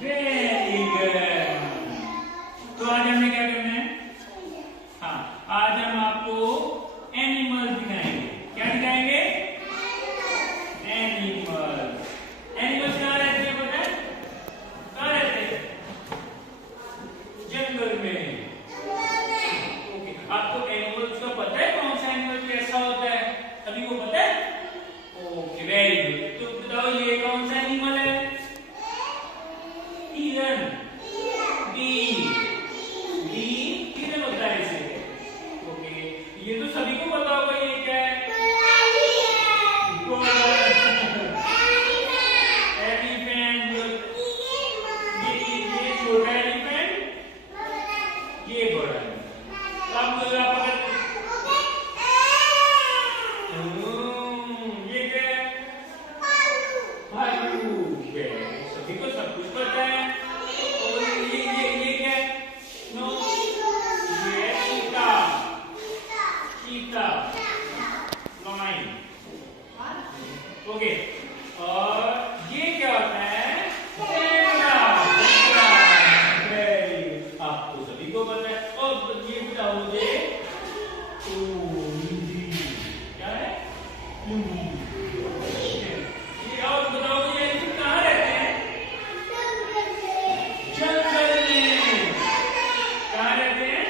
Very good. तो आज हमने क्या करना है? हाँ, आज हम आपको एनिमल्स दिखाएंगे। क्या दिखाएंगे? एनिमल्स। एनिमल्स कहाँ रहते हैं पता है? कहाँ रहते हैं? जंगल में। ओके, आपको एनिमल्स का पता है? कौन सा एनिमल कैसा होता है? सभी को पता है? Okay, very good. तो बताओ ये कौन सा एनिमल है? हिरन। हिरन होता है इसे। ओके, ये तो सभी को पता होगा ये क्या है? एलिफेंट। ये छोटा एलिफेंट, ये बड़ा है। अब ये क्या है? भालू। सभी को सब कुछ पता है। और ये क्या है? नो, ये चीता। चीता, लायन। ओके, और ये क्या होता है? ज़ेब्रा। आपको सभी को पता है। और ये बताओ मुझे, क्या है? ये और बताओ मुझे, कहाँ रहते हैं? जंगल में। कहाँ रहते हैं?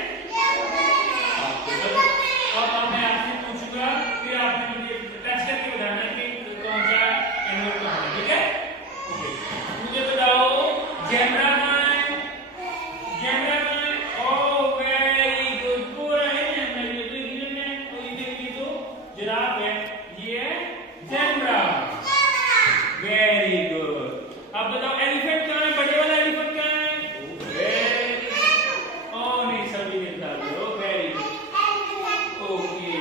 अब मैं आपसे पूछूंगा, फिर आपने मुझे टच करके बताना कि कौन सा एनिमल कौन है, ठीक है? ओके, मुझे बताओ ज़ेब्रा कहाँ है? ज़ेब्रा कहाँ है? ओह वेरी गुड, पूरा है ज़ेब्रा। ये तो हिरन है, और ये देखिए तो जिराफ है। ये है ज़ेब्रा। Very good. अब बताओ एलिफेंट कहाँ है? बड़े वाला एलिफेंट कहाँ है? Very good. ओह नहीं, सभी ने बता दिया। Very good. ओके,